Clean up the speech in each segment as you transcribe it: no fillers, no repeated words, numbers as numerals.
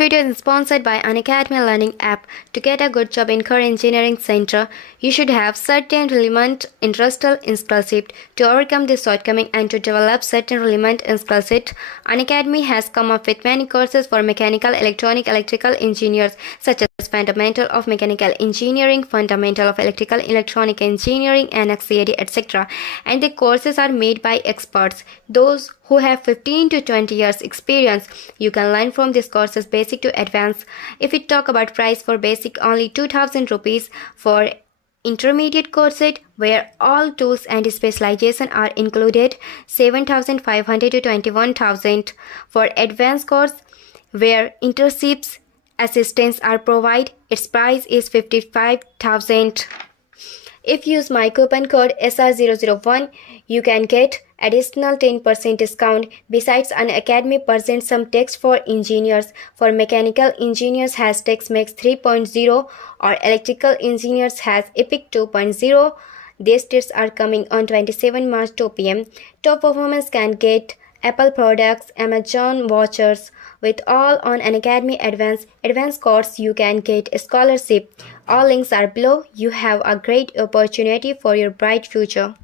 video is sponsored by Unacademy Learning app. To get a good job in Career Engineering Center, you should have certain relevant industrial skills. To overcome this shortcoming and to develop certain relevant skills, Unacademy has come up with many courses for mechanical, electronic, electrical engineers such as Fundamental of Mechanical Engineering, Fundamental of Electrical Electronic Engineering, NXCAD, etc. And the courses are made by experts, those who have 15 to 20 years experience. You can learn from these courses basic to advanced. If we talk about price for basic, only 2000 rupees. For intermediate course where all tools and specialization are included, 7500 to 21000. For advanced course where internships assistance are provided, its price is 55000. If you use my coupon code SR001, you can get additional 10% discount. Besides, Unacademy presents some text for engineers. For mechanical engineers has TextMax 3.0 or electrical engineers has Epic 2.0. These tests are coming on 27 March 2 p.m. Top performance can get Apple products, Amazon vouchers. With all on Unacademy Advanced course, you can get a scholarship. All links are below. You have a great opportunity for your bright future.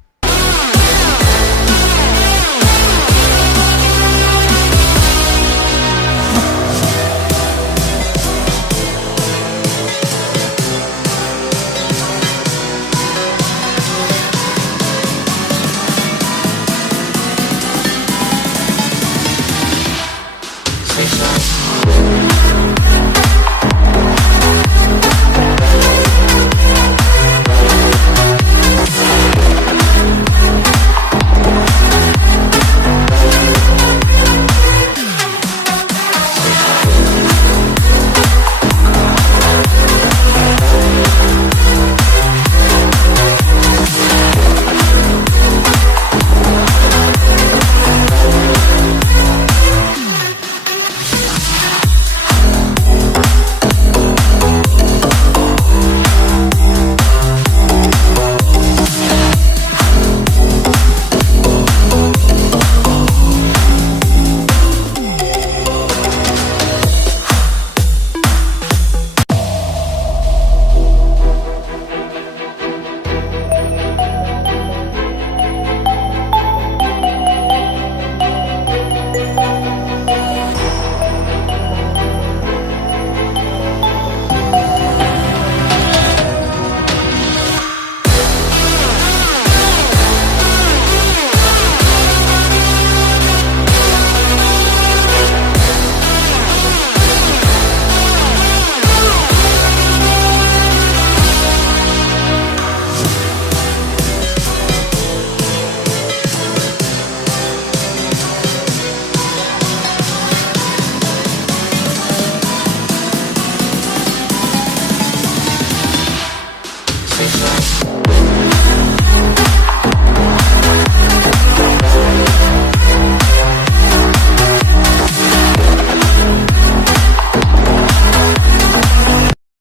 Station.